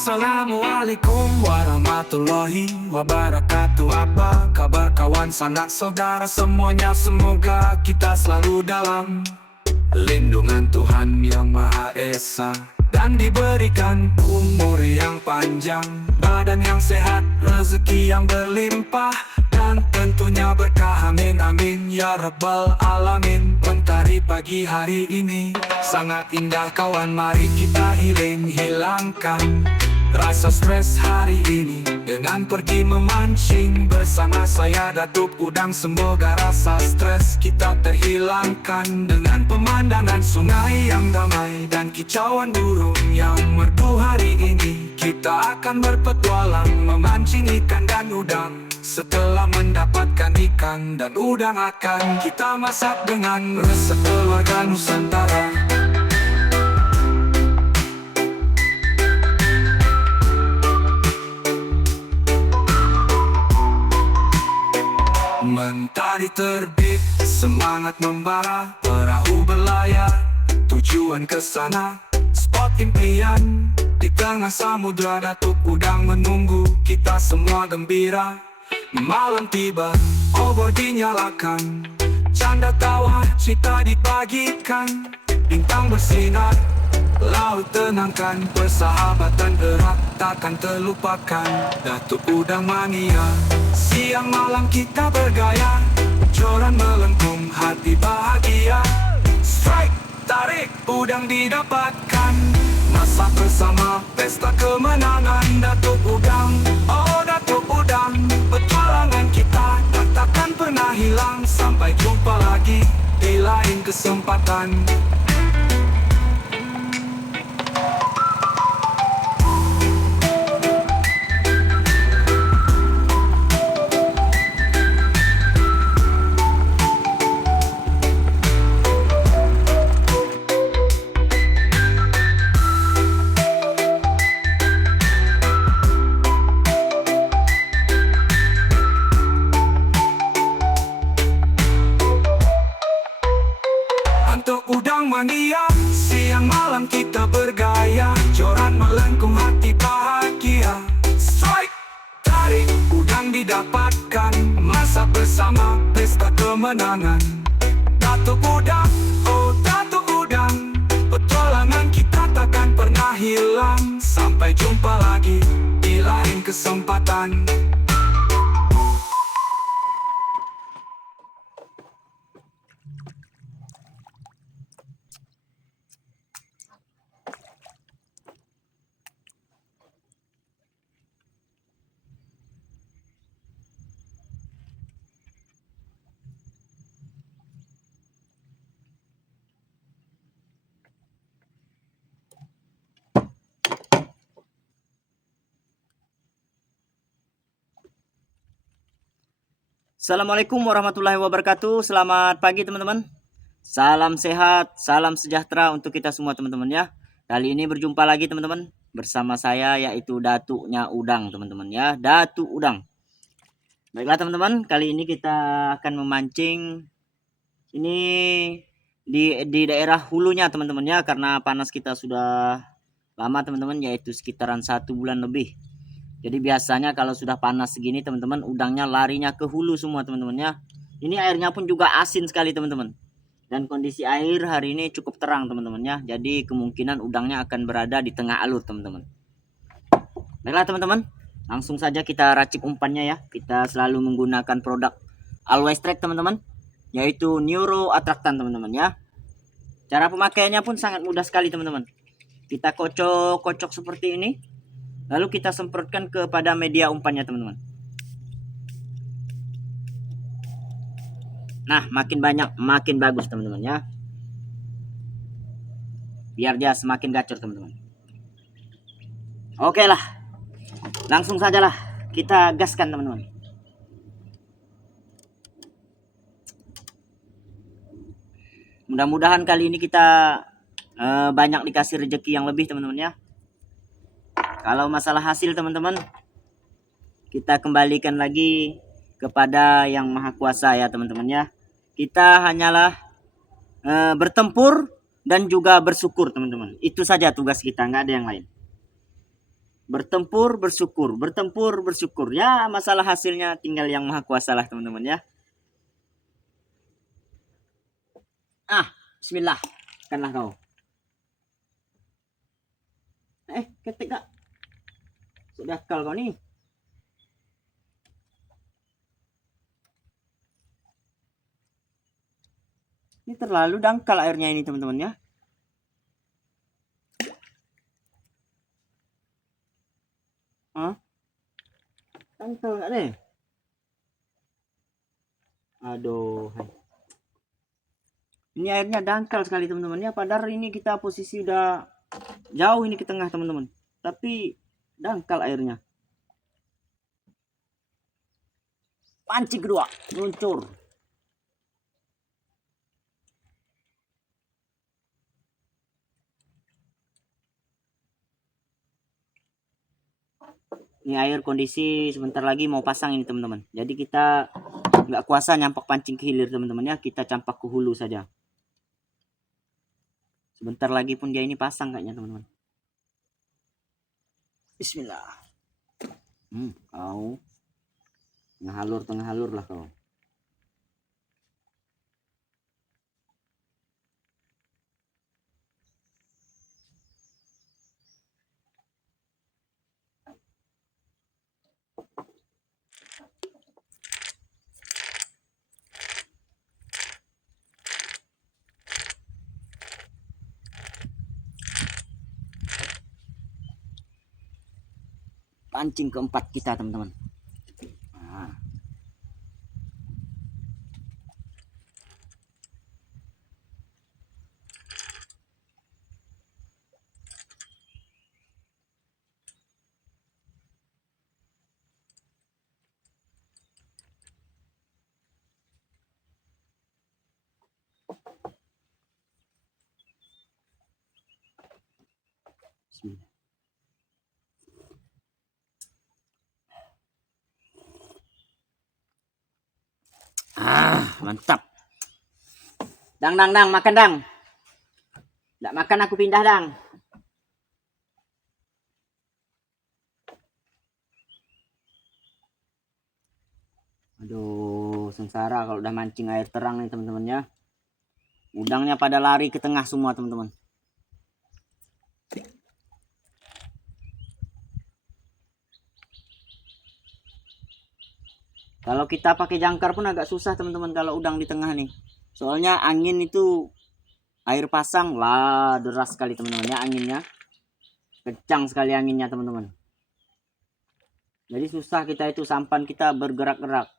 Assalamualaikum warahmatullahi wabarakatuh. Apa kabar kawan sanak saudara semuanya? Semoga kita selalu dalam lindungan Tuhan Yang Maha Esa, dan diberikan umur yang panjang, badan yang sehat, rezeki yang berlimpah, dan tentunya berkah. Amin amin ya rabbal alamin. Mentari pagi hari ini sangat indah kawan, mari kita hilangkan rasa stres hari ini dengan pergi memancing bersama saya Datuk Udang. Semoga rasa stres kita terhilangkan dengan pemandangan sungai yang damai dan kicauan burung yang merdu. Hari ini kita akan berpetualang memancing ikan dan udang. Setelah mendapatkan ikan dan udang akan kita masak dengan resep keluarga Nusantara. Mentari terbit, semangat membara, perahu berlayar, tujuan ke sana, spot impian. Di tengah samudra Datuk Udang menunggu, kita semua gembira. Malam tiba, obor dinyalakan, canda tawa cerita dibagikan, bintang bersinar, laut tenangkan, persahabatan erat takkan terlupakan. Datuk Udang mania, siang malam kita bergaya, joran melengkung hati bahagia. Strike, tarik, udang didapatkan, masak bersama, pesta kemenangan. Datuk Udang, oh Datuk Udang, petualangan kita takkan pernah hilang. Sampai jumpa lagi di lain kesempatan. Datuk Udang mania, siang malam kita bergaya, joran melengkung hati bahagia. Strike, tarik, udang didapatkan, masak bersama, pesta kemenangan. Datuk Udang, oh Datuk Udang, petualangan kita takkan pernah hilang. Sampai jumpa lagi di lain kesempatan. Assalamualaikum warahmatullahi wabarakatuh. Selamat pagi teman-teman. Salam sehat, salam sejahtera untuk kita semua teman-teman ya. Kali ini berjumpa lagi teman-teman bersama saya, yaitu Datuknya Udang teman-teman ya. Datuk Udang. Baiklah teman-teman, kali ini kita akan memancing ini di daerah hulunya teman-teman ya, karena panas kita sudah lama teman-teman, yaitu sekitaran 1 bulan lebih. Jadi biasanya kalau sudah panas segini teman-teman, udangnya larinya ke hulu semua teman-teman ya. Ini airnya pun juga asin sekali teman-teman. Dan kondisi air hari ini cukup terang teman-teman ya. Jadi kemungkinan udangnya akan berada di tengah alur teman-teman. Baiklah teman-teman, langsung saja kita racik umpannya ya. Kita selalu menggunakan produk Always Track teman-teman, yaitu Neuro Attractant teman-teman ya. Cara pemakaiannya pun sangat mudah sekali teman-teman. Kita kocok-kocok seperti ini. Lalu kita semprotkan kepada media umpannya teman-teman. Nah, makin banyak makin bagus teman-teman ya. Biar dia semakin gacor teman-teman. Oke lah, langsung sajalah kita gaskan teman-teman. Mudah-mudahan kali ini kita banyak dikasih rezeki yang lebih teman-teman ya. Kalau masalah hasil teman-teman, kita kembalikan lagi kepada Yang Maha Kuasa ya teman-teman ya. Kita hanyalah bertempur dan juga bersyukur teman-teman. Itu saja tugas kita, nggak ada yang lain. Bertempur bersyukur, bertempur bersyukur. Ya, masalah hasilnya tinggal yang maha kuasa lah teman-teman ya. Bismillah. Kanlah kau. Ketik kak. Sudah akal kau nih. Ini terlalu dangkal airnya ini teman-teman ya. Dangkal nggak deh. Aduh. Ini airnya dangkal sekali teman-teman ya. Padahal ini kita posisi udah jauh ini ke tengah teman-teman. Tapi dangkal airnya. Pancing kedua, luncur. Ini air kondisi sebentar lagi mau pasang ini teman-teman. Jadi kita nggak kuasa nyampak pancing ke hilir teman-teman ya. Kita campak ke hulu saja. Sebentar lagi pun dia ini pasang kayaknya teman-teman. Bismillah. Kau tengah halur lah kau. Pancing keempat kita teman-teman. Bismillah. Mantap. Dang, makan dang. Nggak makan aku pindah dang. Aduh, sengsara kalau udah mancing air terang nih teman-teman ya. Udangnya pada lari ke tengah semua teman-teman. Kalau kita pakai jangkar pun agak susah teman-teman kalau udang di tengah nih. Soalnya angin itu air pasang lah deras sekali teman-teman ya anginnya. Kencang sekali anginnya teman-teman. Jadi susah kita itu sampan kita bergerak-gerak.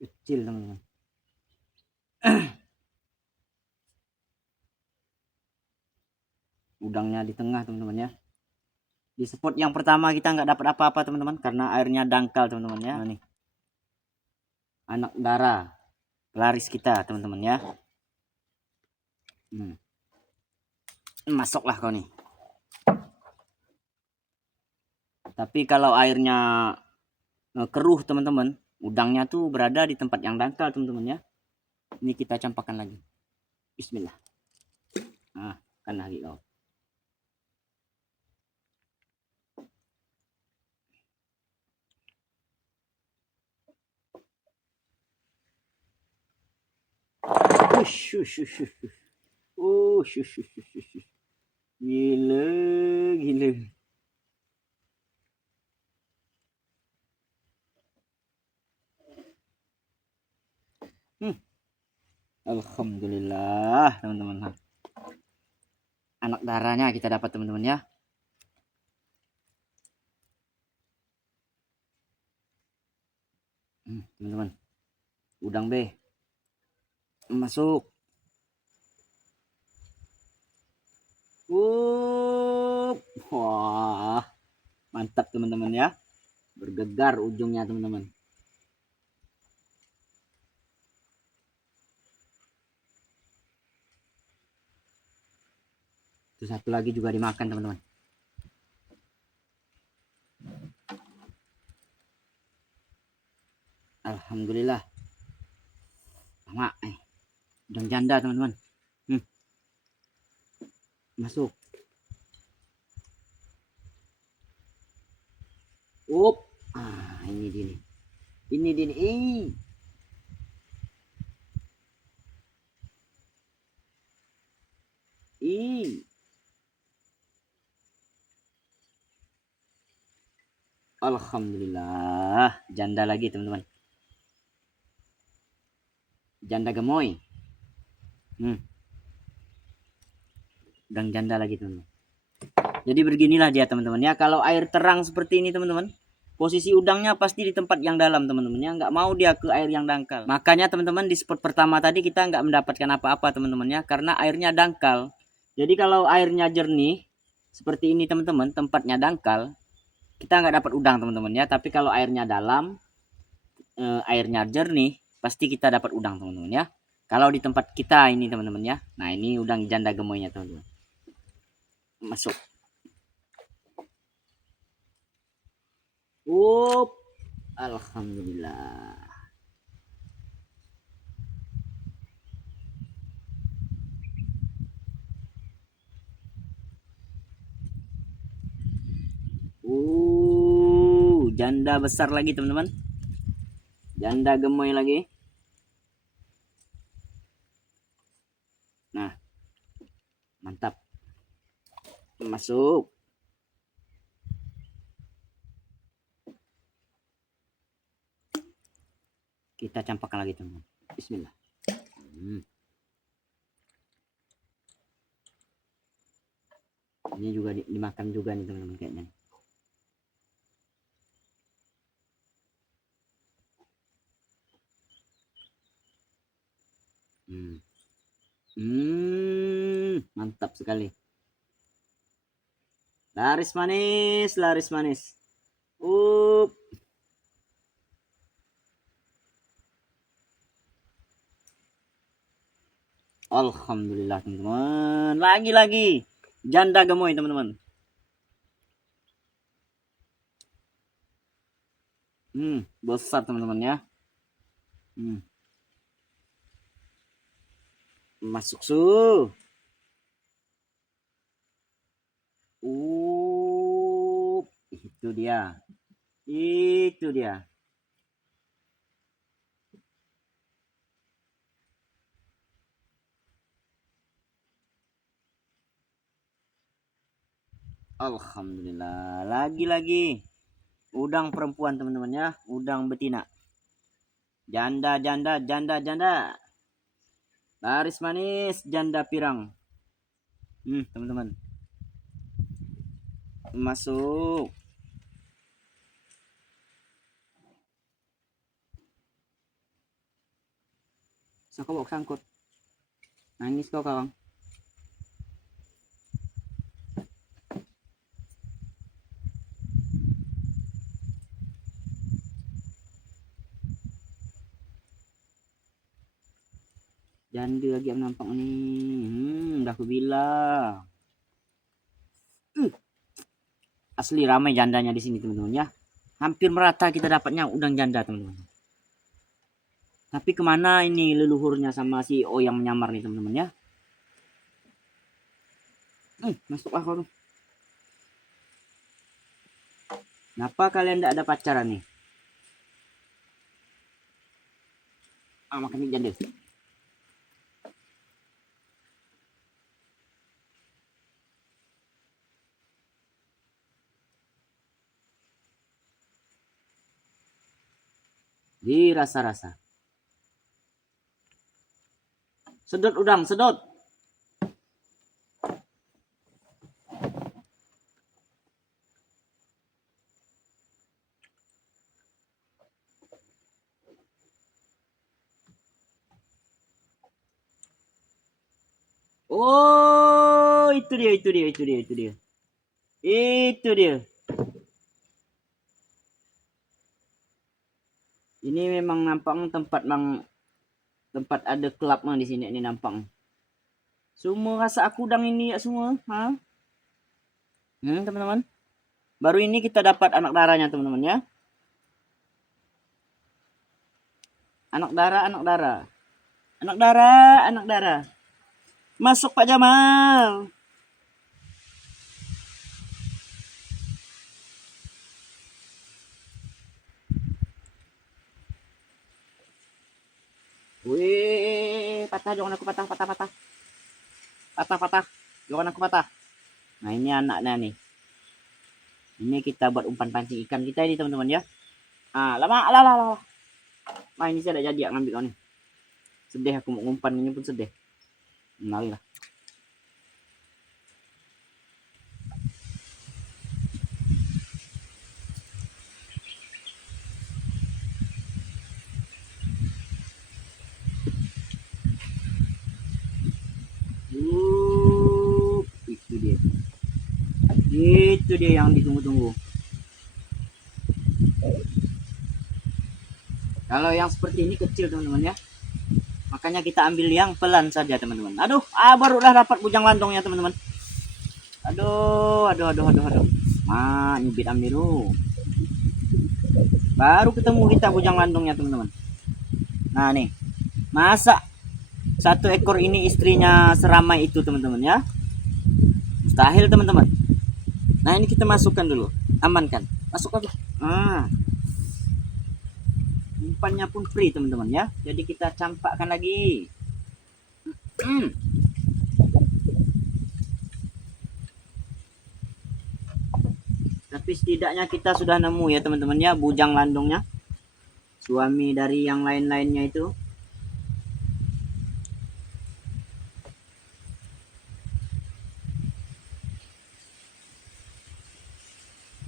Kecil teman-teman. Udangnya di tengah teman-teman ya. Di spot yang pertama kita nggak dapat apa-apa teman-teman karena airnya dangkal teman-teman ya. Nah, nih anak darah pelaris kita teman-teman ya. Masuklah kau nih. Tapi kalau airnya keruh teman-teman, udangnya tuh berada di tempat yang dangkal teman-teman ya. Ini kita campakkan lagi. Bismillah. Kan lagi kau. Gila. Alhamdulillah teman-teman. Anak darahnya kita dapat teman-teman ya. Teman-teman. Udang B. Masuk. Wah, mantap teman-teman ya. Bergegar ujungnya teman-teman. Itu satu lagi juga dimakan teman-teman. Alhamdulillah. Sama udang janda teman-teman. Masuk. Ini dia nih. Ini dia nih. Alhamdulillah, janda lagi teman-teman. Janda gemoy. Udang janda lagi teman-teman. Jadi beginilah dia teman-teman ya. Kalau air terang seperti ini teman-teman, posisi udangnya pasti di tempat yang dalam teman-teman ya. Nggak mau dia ke air yang dangkal. Makanya teman-teman di spot pertama tadi kita nggak mendapatkan apa-apa teman-teman ya. Karena airnya dangkal. Jadi kalau airnya jernih seperti ini teman-teman, tempatnya dangkal, kita nggak dapat udang teman-teman ya. Tapi kalau airnya dalam, airnya jernih, pasti kita dapat udang teman-teman ya. Kalau di tempat kita ini teman-teman ya. Nah ini udang janda gemoynya teman-teman. Masuk. Alhamdulillah. Janda besar lagi teman-teman. Janda gemoy lagi. Nah, mantap. Masuk. Kita campakkan lagi teman-teman. Bismillah. Ini juga dimakan juga nih teman-teman kayaknya. Mantap sekali. Laris manis, laris manis. Alhamdulillah teman-teman. Lagi-lagi janda gemoy teman-teman. Besar teman-teman ya. Masuk su. Itu dia. Itu dia. Alhamdulillah. Lagi-lagi udang perempuan teman-teman ya. Udang betina. Janda, janda, janda, janda. Laris manis, janda pirang. Teman-teman. Masuk. Kau sangkut. Nangis kau kawan. Janda lagi yang nampak nih. Udah aku bilang. Asli ramai jandanya di sini teman-teman ya. Hampir merata kita dapatnya udang janda teman-teman. Tapi kemana ini leluhurnya sama si O yang menyamar nih teman-teman ya. Masuk aku tuh. Kenapa kalian tidak ada pacaran nih? Makan janda. Dirasa-rasa. Sedot udang, sedot. Itu dia, itu dia, itu dia, itu dia. Itu dia. Ini memang nampang tempat ada kelab di sini ini nampang. Semua rasa aku udang ini ya semua, ha? Teman-teman. Baru ini kita dapat anak darahnya teman-teman ya. Anak darah, anak darah. Anak darah, anak darah. Masuk Pak Jamal. Wih, patah jangan aku patah, patah, patah. Patah, patah. Jangan aku patah. Nah, ini anaknya nih. Ini kita buat umpan pancing ikan kita ini teman-teman ya. Ah, lama, lah. Nah, ini saya tidak jadi ngambil kau nih. Sedih aku mau ngumpan ini pun sedih. Nari lah. Itu dia. Itu dia yang ditunggu-tunggu. Kalau yang seperti ini kecil teman-teman ya. Makanya kita ambil yang pelan saja teman-teman. Aduh, barulah dapat bujang landongnya teman-teman. Aduh. Nyubit ambil dulu. Baru ketemu kita bujang landongnya teman-teman. Nah nih, masa satu ekor ini istrinya seramai itu teman-teman ya? Mustahil teman-teman. Nah ini kita masukkan dulu, amankan. Masuk lagi. Umpannya pun free teman-teman ya. Jadi kita campakkan lagi. Tapi setidaknya kita sudah nemu ya teman-teman ya bujang landongnya. Suami dari yang lain-lainnya itu.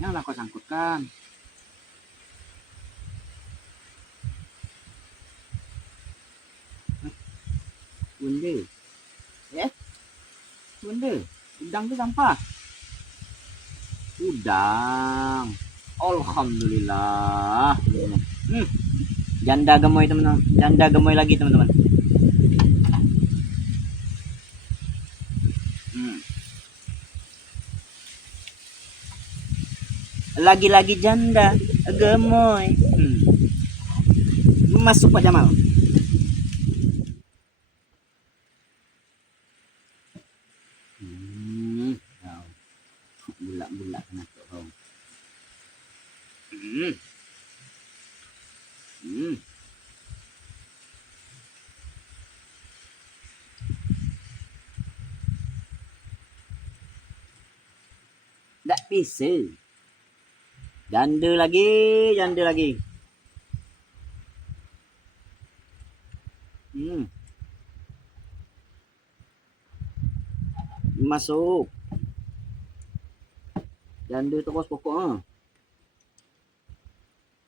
Yang aku sangkutkan. Bunda. Bunda. Udang itu sampah. Udang. Alhamdulillah. Janda gemoy teman-teman. Janda gemoy lagi teman-teman. Lagi-lagi janda gemoy. Masuk Pak Jamal. Bulat-bulat kena kau. Tak bisa. Janda lagi. Masuk. Janda terus pokoknya.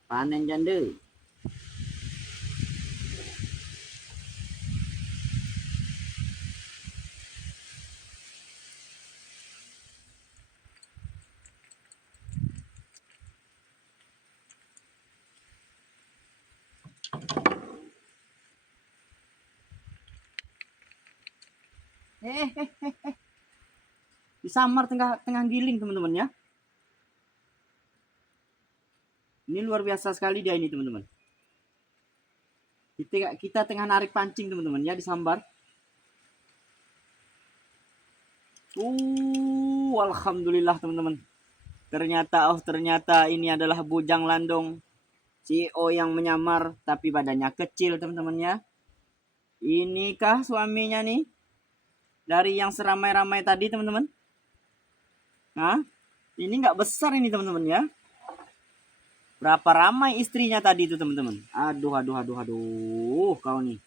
Panen janda. Disamar tengah giling teman-teman ya. Ini luar biasa sekali dia ini teman-teman. Kita tengah narik pancing teman-teman ya, disambar. Alhamdulillah teman-teman. Ternyata ini adalah bujang landong CEO yang menyamar tapi badannya kecil teman-teman ya. Inikah suaminya nih? Dari yang seramai-ramai tadi teman-teman. Ini nggak besar ini teman-teman ya. Berapa ramai istrinya tadi itu teman-teman. Aduh. Kau nih.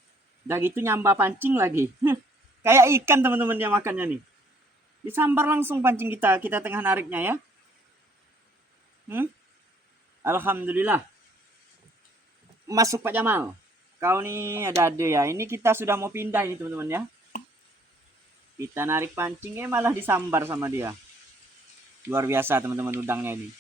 Udah gitu nyamba pancing lagi. Kayak ikan teman-teman dia makannya nih. Disambar langsung pancing kita tengah nariknya ya. Alhamdulillah. Masuk Pak Jamal. Kau nih ada ya. Ini kita sudah mau pindah ini teman-teman ya. Kita narik pancingnya malah disambar sama dia. Luar biasa teman-teman udangnya ini.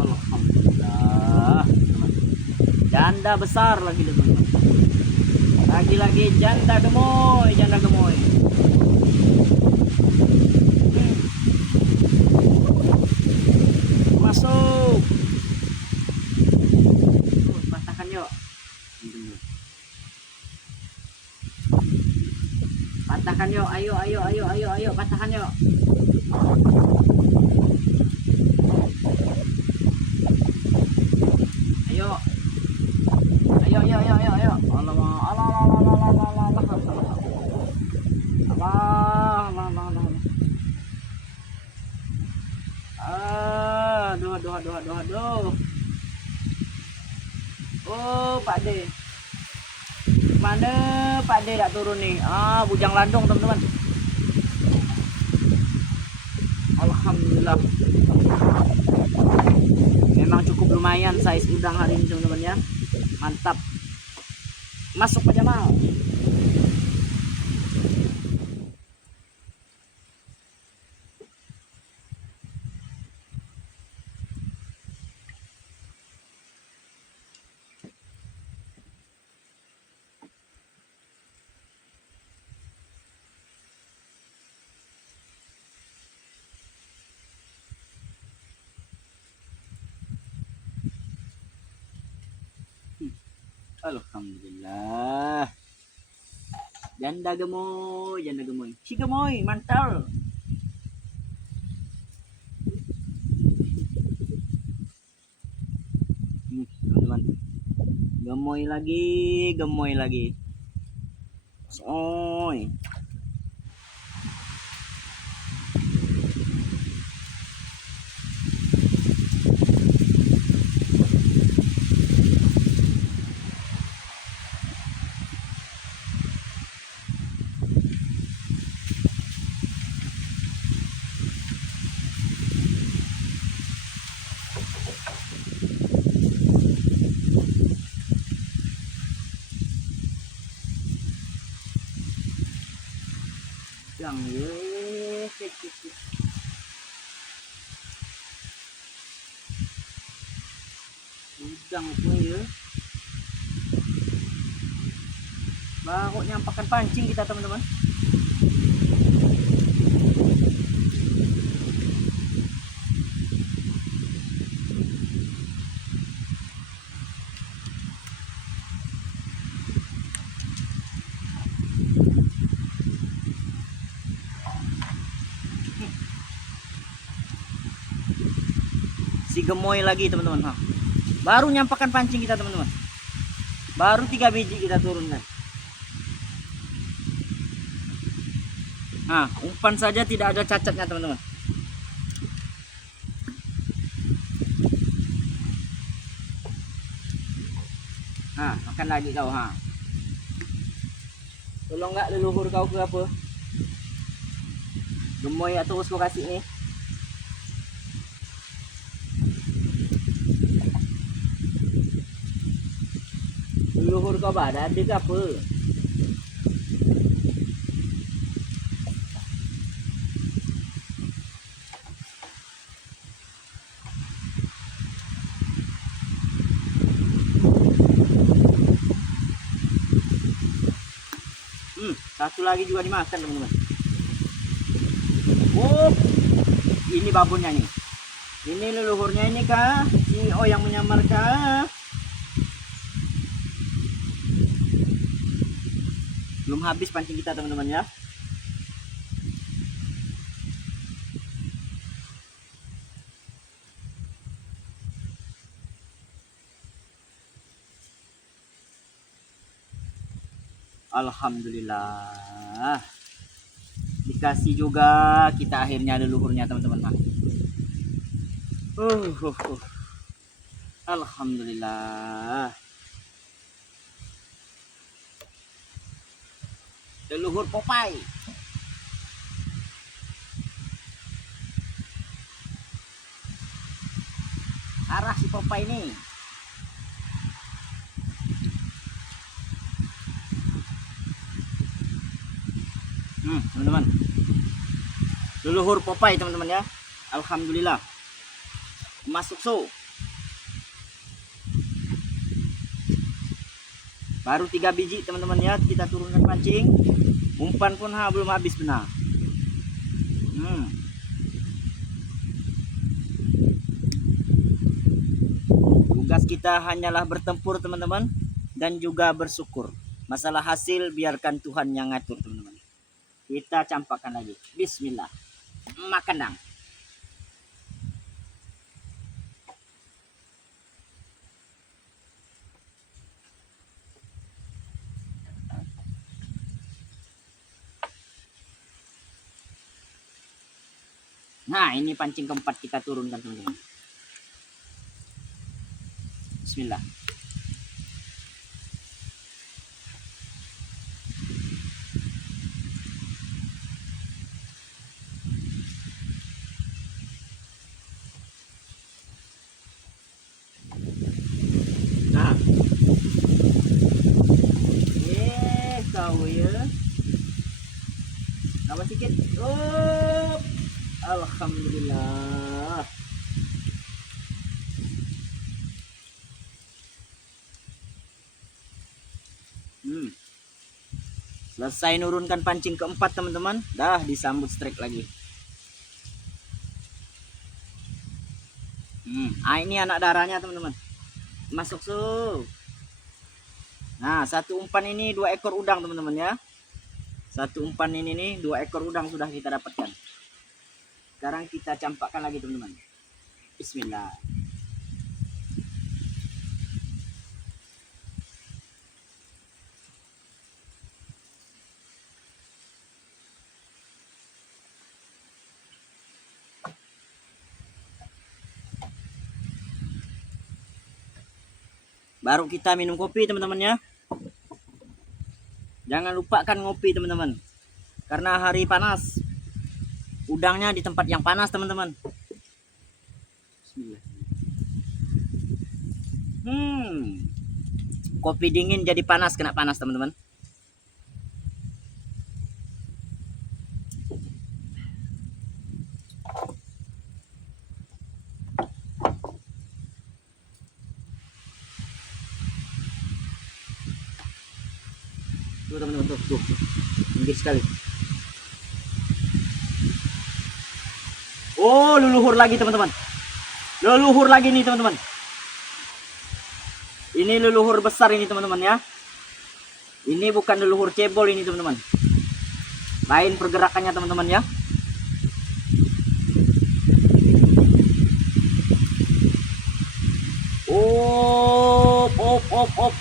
Alhamdulillah, teman. Janda besar lagi teman-teman. Lagi-lagi janda gemoy, janda gemoy. Masuk. Patahkan yuk. Patahkan yuk, ayo, ayo, ayo, ayo, ayo, patahkan yuk. Ayo, ayo, ayo, ayo, ayo, ayo. Allah, Allah, Allah, Allah, Allah, Allah, Allah, Allah, Allah, Allah. Aduh, aduh, aduh, aduh, aduh. Oh, Pak D. Mana Pak D tak turun nih? Bujang landung teman-teman. Alhamdulillah. Memang cukup lumayan size udang hari ini teman-teman ya. Mantap. Masuk Pak Jamal. Alhamdulillah. Janda gemoy, janda gemoy. Si gemoy, mantal. Teman-teman. Gemoy lagi, gemoy lagi. Soy. Yang udang pun ya. Baru nyampakan pancing kita teman-teman. Si gemoy lagi teman-teman. Baru nyampakan pancing kita teman-teman. Baru 3 biji kita turunkan. Umpan saja tidak ada cacatnya teman-teman. Makan lagi kau Tolong nggak leluhur kau ke apa? Gemoy ya terus kau kasih nih. Leluhur kau ada ke apa? Satu lagi juga dimakan teman-teman. Oh, ini babonnya nih. Ini leluhurnya ini kah? Si yang menyamar kah? Belum habis pancing kita teman-teman ya. Alhamdulillah. Dikasih juga kita akhirnya leluhurnya teman-teman. Alhamdulillah. Leluhur Popeye. Arah si Popeye ini. Teman-teman. Leluhur Popeye teman-teman ya. Alhamdulillah. Masuk so. Baru 3 biji teman-teman ya, kita turunkan pancing. Umpan pun belum habis benar. Tugas kita hanyalah bertempur teman-teman, dan juga bersyukur. Masalah hasil biarkan Tuhan yang ngatur teman-teman. Kita campakkan lagi. Bismillah. Makan dang. Nah, ini pancing keempat kita turunkan teman-teman. Bismillah. Nah. Kau ya. Tambah sedikit. Oh. Alhamdulillah. Selesai nurunkan pancing keempat teman-teman, dah disambut strike lagi. Ini anak darahnya teman-teman, masuk su. Nah, satu umpan ini 2 ekor udang teman-teman ya. Satu umpan ini nih 2 ekor udang sudah kita dapatkan. Sekarang kita campakkan lagi teman-teman. Bismillah. Baru kita minum kopi teman-teman ya. Jangan lupakan ngopi teman-teman, karena hari panas. Udangnya di tempat yang panas teman-teman. Kopi dingin jadi panas, kena panas teman-teman. Tuh teman-teman, tuh. Tinggi sekali. Oh, leluhur lagi teman-teman. Leluhur lagi nih teman-teman. Ini leluhur besar ini teman-teman ya. Ini bukan leluhur cebol ini teman-teman. Lain pergerakannya teman-teman ya.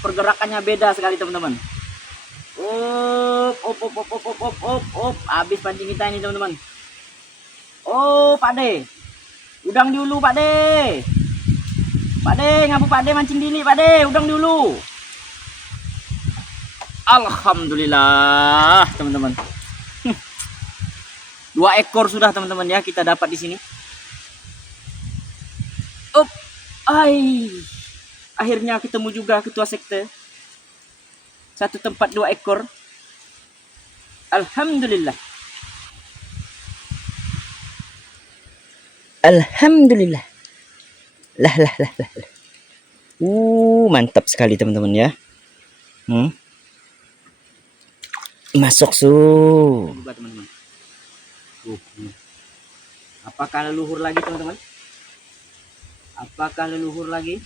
Pergerakannya beda sekali teman-teman. Habis pancing kita ini teman-teman. Pak De, udang dulu Pak De. Pak De, ngapu Pak De mancing dini Pak De, udang dulu. Alhamdulillah teman-teman. 2 ekor sudah teman-teman ya kita dapat di sini. Akhirnya ketemu juga ketua sekte. Satu tempat 2 ekor. Alhamdulillah. Alhamdulillah. Lah. Mantap sekali teman-teman ya. Masuk su. Coba teman-teman. Apakah leluhur lagi teman-teman? Apakah leluhur lagi?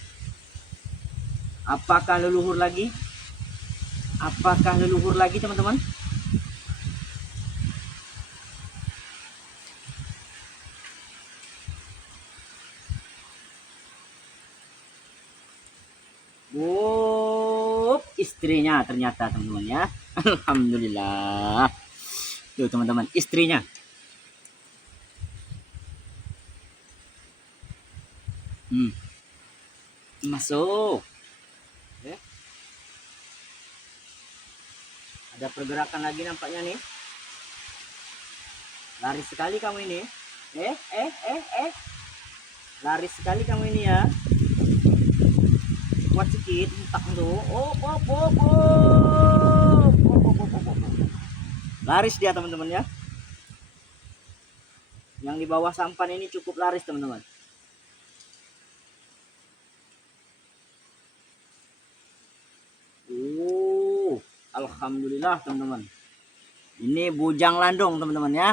Apakah leluhur lagi? Apakah leluhur lagi teman-teman? Istrinya ternyata teman-teman ya. Alhamdulillah. Tuh teman-teman, istrinya. Masuk. Ya. Ada pergerakan lagi nampaknya nih. Lari sekali kamu ini. Lari sekali kamu ini ya. Kuat sedikit, tak tuh. Laris dia teman-teman ya. Yang di bawah sampan ini cukup laris teman-teman. Alhamdulillah teman-teman. Ini bujang landung teman-teman ya.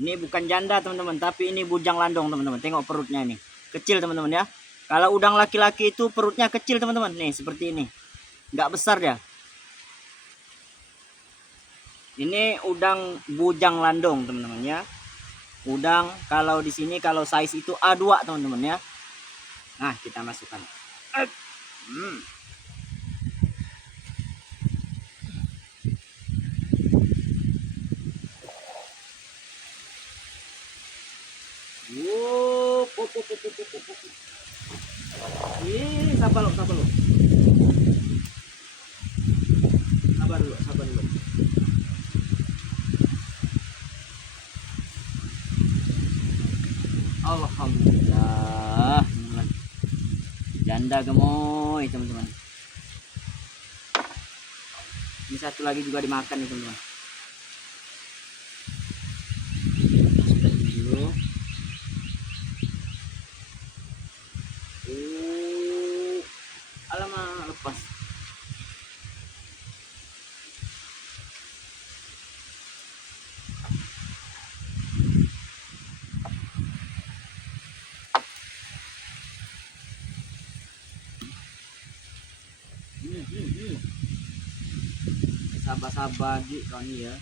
Ini bukan janda teman-teman, tapi ini bujang landung teman-teman. Tengok perutnya ini. Kecil teman-teman ya. Kalau udang laki-laki itu perutnya kecil teman-teman. Nih seperti ini. Nggak besar ya. Ini udang bujang landung teman-teman ya. Udang kalau di sini kalau size itu A2 teman-teman ya. Nah, kita masukkan. Sabar lu. Sabar dulu. Alhamdulillah, teman-teman. Janda gemoy, teman-teman. Ini satu lagi juga dimakan nih, teman-teman. Masukkan dulu. Alamak, lepas. Sabar-sabar di Roni ya.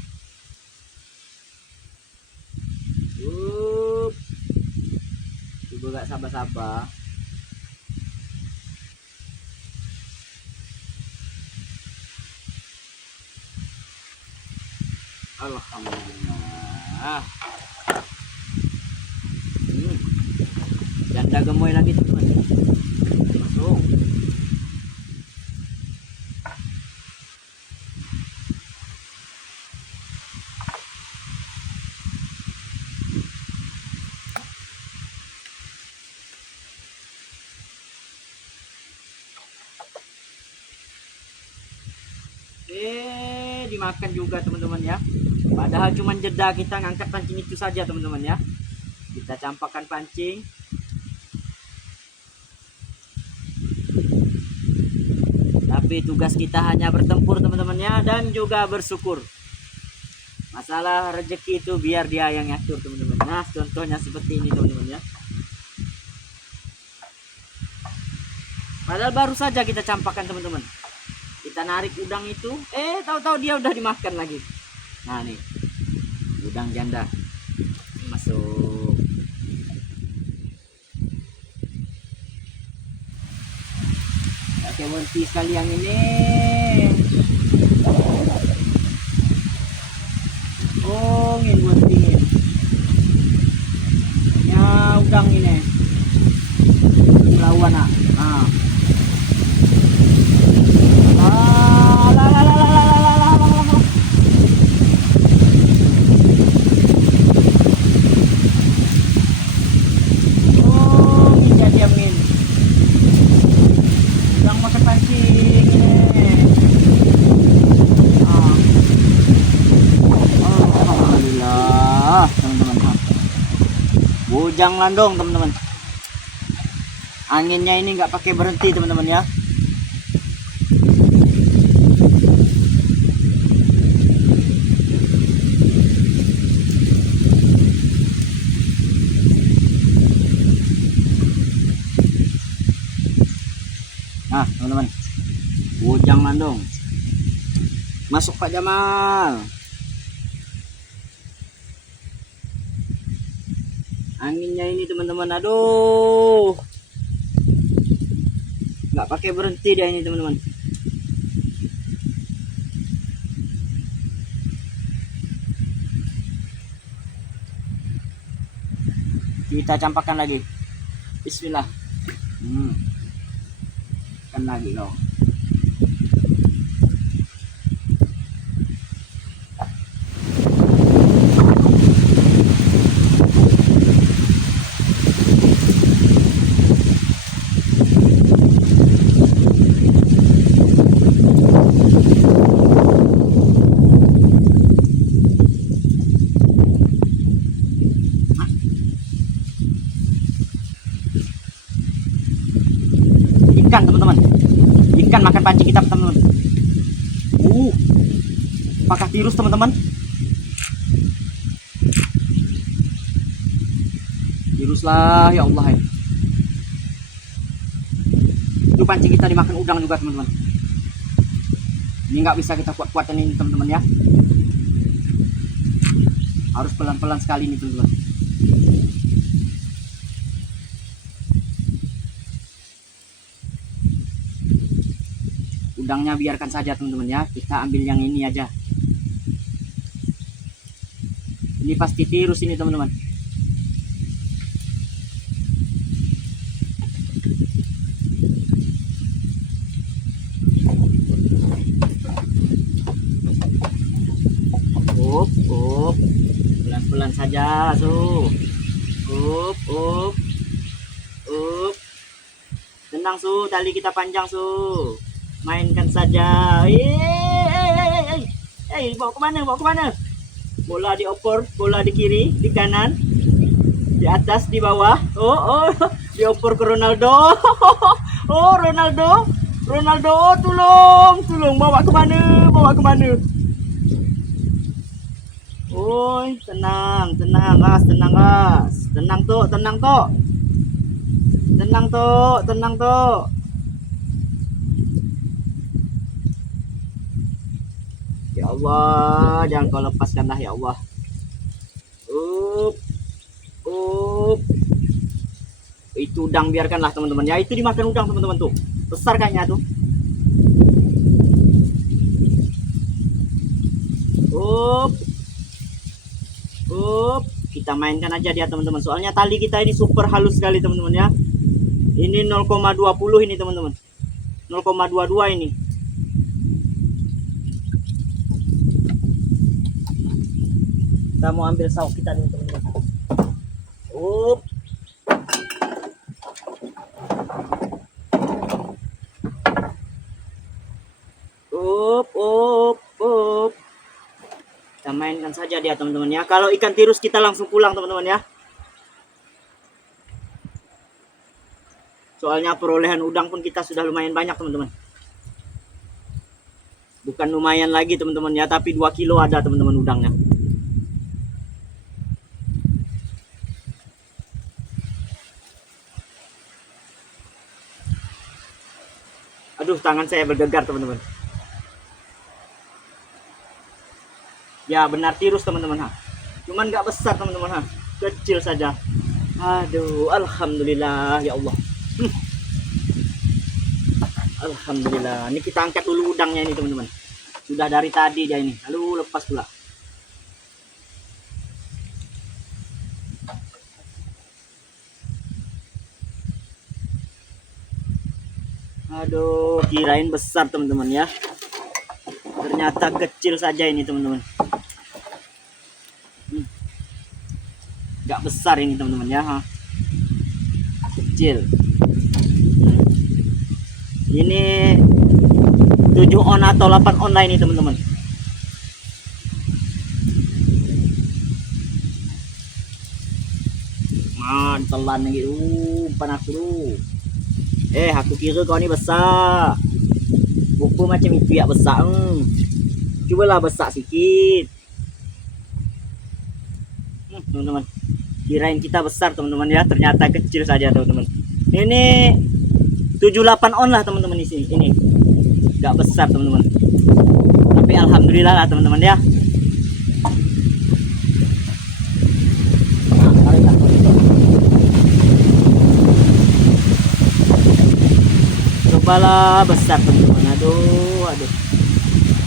Coba gak sabar-sabar. Alhamdulillah. Janda gemoy lagi teman-teman. Masuk. Dimakan juga teman-teman ya. Padahal cuma jeda kita ngangkat pancing itu saja teman-teman ya. Kita campakkan pancing. Tapi tugas kita hanya bertempur teman-teman ya, dan juga bersyukur. Masalah rezeki itu biar dia yang ngatur teman-teman. Nah, contohnya seperti ini teman-teman ya. Padahal baru saja kita campakkan teman-teman. Kita narik udang itu, tahu-tahu dia udah dimakan lagi. Nah nih, udang janda masuk. Pakai wortel sekali yang ini. Ingin wortel. Ya udang ini. Lawan nak. Bujang landung teman-teman. Anginnya ini nggak pakai berhenti teman-teman ya. Nah teman-teman, bujang landung masuk Pak Jamal. Anginnya ini teman-teman, aduh, nggak pakai berhenti dia ini teman-teman. Kita campakkan lagi. Bismillah. Kan lagi loh. ikan teman-teman. Ikan makan pancing kita teman-teman. Apakah tirus teman-teman? Tirus lah ya Allah ya. Itu pancing kita dimakan udang juga teman-teman. Ini nggak bisa kita kuat-kuatin ini teman-teman ya. Harus pelan-pelan sekali nih teman-teman. Udangnya biarkan saja teman-teman ya. Kita ambil yang ini aja. Ini pasti tirus ini teman-teman. Pelan-pelan saja, tenang tali kita panjang mainkan saja. Bawa kemana? Bola dioper, bola di kiri, di kanan, di atas, di bawah. Dioper ke Ronaldo. Ronaldo, tolong, bawa kemana? Tenang toh. Ya Allah, jangan kau lepaskanlah ya Allah. Itu udang biarkanlah teman-teman ya. Itu dimakan udang teman-teman tuh. Besar kayaknya tuh. Kita mainkan aja dia teman-teman. Soalnya tali kita ini super halus sekali teman-teman ya. Ini 0,20 ini teman-teman. 0,22 ini. Kita mau ambil sauk kita nih teman-teman. Kita mainkan saja dia teman-teman ya. Kalau ikan tirus kita langsung pulang teman-teman ya. Soalnya perolehan udang pun kita sudah lumayan banyak teman-teman. Bukan lumayan lagi teman-teman ya, tapi 2 kilo ada teman-teman udangnya. Aduh, tangan saya bergegar teman-teman. Ya benar tirus teman-teman ha. Cuman nggak besar teman-teman ha. Kecil saja. Aduh, alhamdulillah ya Allah. Alhamdulillah. Ini kita angkat dulu udangnya ini teman-teman. Sudah dari tadi dia ini. Lalu lepas pula. Aduh, kirain besar teman-teman ya. Ternyata kecil saja ini teman-teman. Gak besar ini teman-teman ya ha. Kecil. Ini 7 on atau 8 online nih teman-teman. Telan lagi panas dulu. Aku kira kau ini besar. Buku macam itu ya besar. Cobalah besar sikit. Teman-teman. Kirain kita besar teman-teman ya, ternyata kecil saja teman-teman. Ini 7-8 on lah teman-teman di sini. Ini nggak besar teman-teman. Tapi alhamdulillah lah teman-teman ya. Cobalah besar teman-teman. Aduh.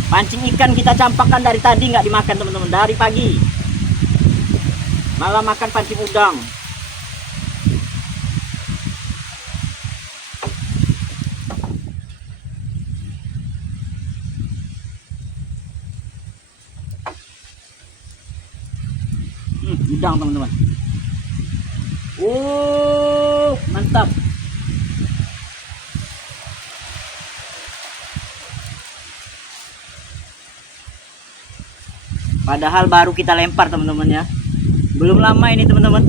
Pancing ikan kita campakkan dari tadi nggak dimakan teman-teman, dari pagi. Malah makan pancing udang. Udang teman-teman. Mantap. Padahal baru kita lempar teman-teman ya. Belum lama ini teman-teman.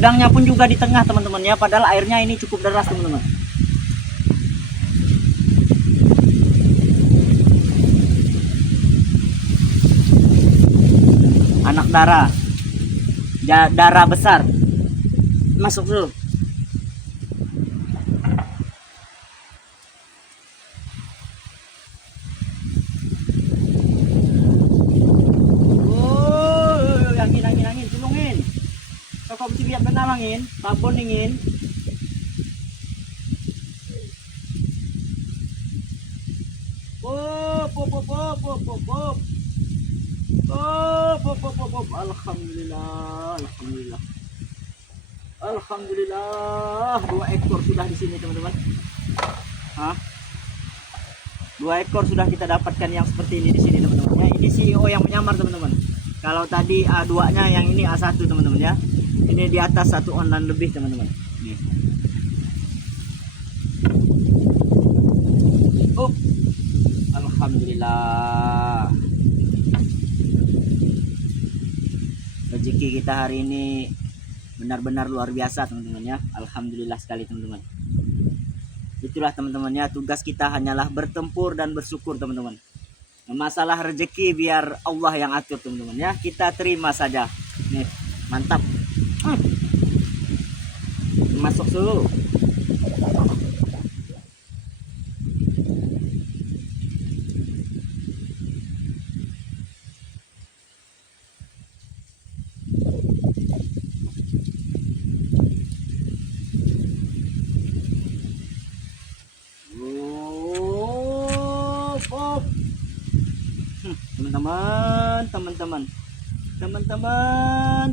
Udangnya pun juga di tengah teman-teman ya, padahal airnya ini cukup deras teman-teman. Anak darah, darah besar, masuk dulu. Oh, angin, tulungin. Kau mesti biar benar angin, babon ingin. Alhamdulillah, alhamdulillah. 2 ekor sudah di sini teman-teman. Hah? 2 ekor sudah kita dapatkan yang seperti ini di sini teman-teman. Ya, ini CEO yang menyamar teman-teman. Kalau tadi A2-nya, yang ini A1 teman-teman ya. Ini di atas 1 onan lebih teman-teman. Nih. Alhamdulillah. Rezeki kita hari ini benar-benar luar biasa teman-teman ya. Alhamdulillah sekali teman-teman. Itulah teman-teman ya, tugas kita hanyalah bertempur dan bersyukur teman-teman. Masalah rezeki biar Allah yang atur teman-teman ya. Kita terima saja. Nih, mantap. Masuk dulu.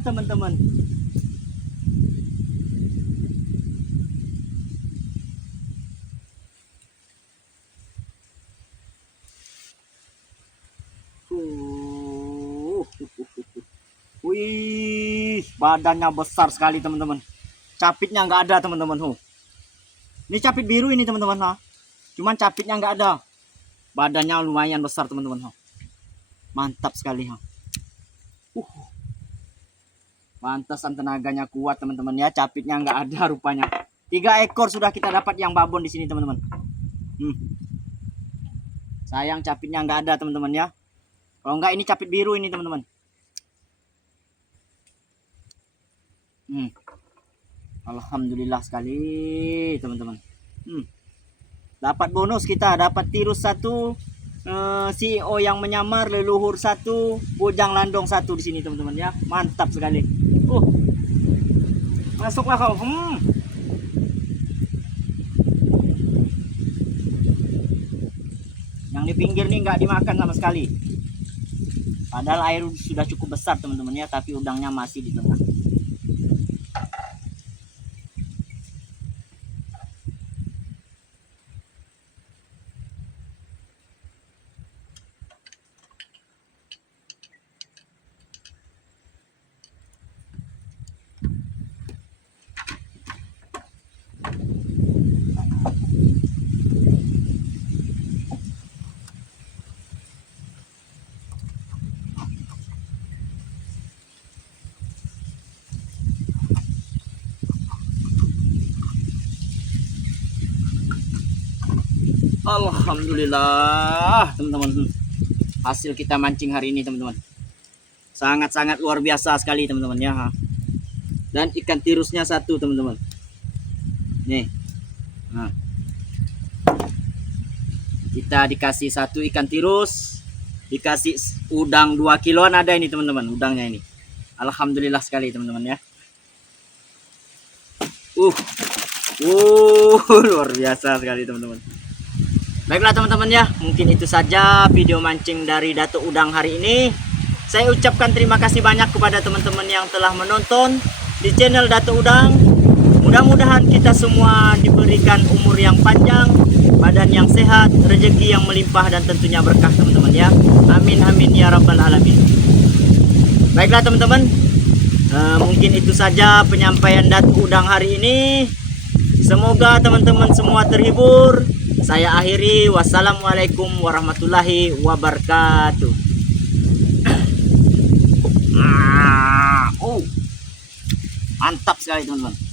Teman-teman. Wih, badannya besar sekali teman-teman. Capitnya nggak ada teman-teman. Ini capit biru ini teman-teman. Cuman capitnya nggak ada. Badannya lumayan besar teman-teman. Mantap sekali. Pantesan tenaganya kuat teman-teman ya. Capitnya nggak ada rupanya. 3 ekor sudah kita dapat yang babon di sini teman-teman. Sayang capitnya nggak ada teman-teman ya. Kalau nggak ini capit biru ini teman-teman. Alhamdulillah sekali teman-teman. Dapat bonus kita, dapat tirus 1, CEO yang menyamar, leluhur 1, bujang landong 1 di sini teman-teman ya. Mantap sekali. Masuklah kau. Yang di pinggir nih nggak dimakan sama sekali. Padahal air sudah cukup besar teman-teman ya, tapi udangnya masih di tengah. Alhamdulillah teman-teman, hasil kita mancing hari ini teman-teman sangat-sangat luar biasa sekali teman-teman ya. Dan ikan tirusnya 1 teman-teman nih. Kita dikasih 1 ikan tirus, dikasih udang 2 kiloan ada ini teman-teman, udangnya ini. Alhamdulillah sekali teman-teman ya. Luar biasa sekali teman-teman. Baiklah teman-teman ya, mungkin itu saja video mancing dari Datuk Udang hari ini. Saya ucapkan terima kasih banyak kepada teman-teman yang telah menonton di channel Datuk Udang. Mudah-mudahan kita semua diberikan umur yang panjang, badan yang sehat, rezeki yang melimpah, dan tentunya berkah teman-teman ya. Amin amin ya rabbal alamin. Baiklah teman-teman, mungkin itu saja penyampaian Datuk Udang hari ini. Semoga teman-teman semua terhibur. Saya akhiri, wassalamualaikum warahmatullahi wabarakatuh. Mantap sekali. sekali teman-teman.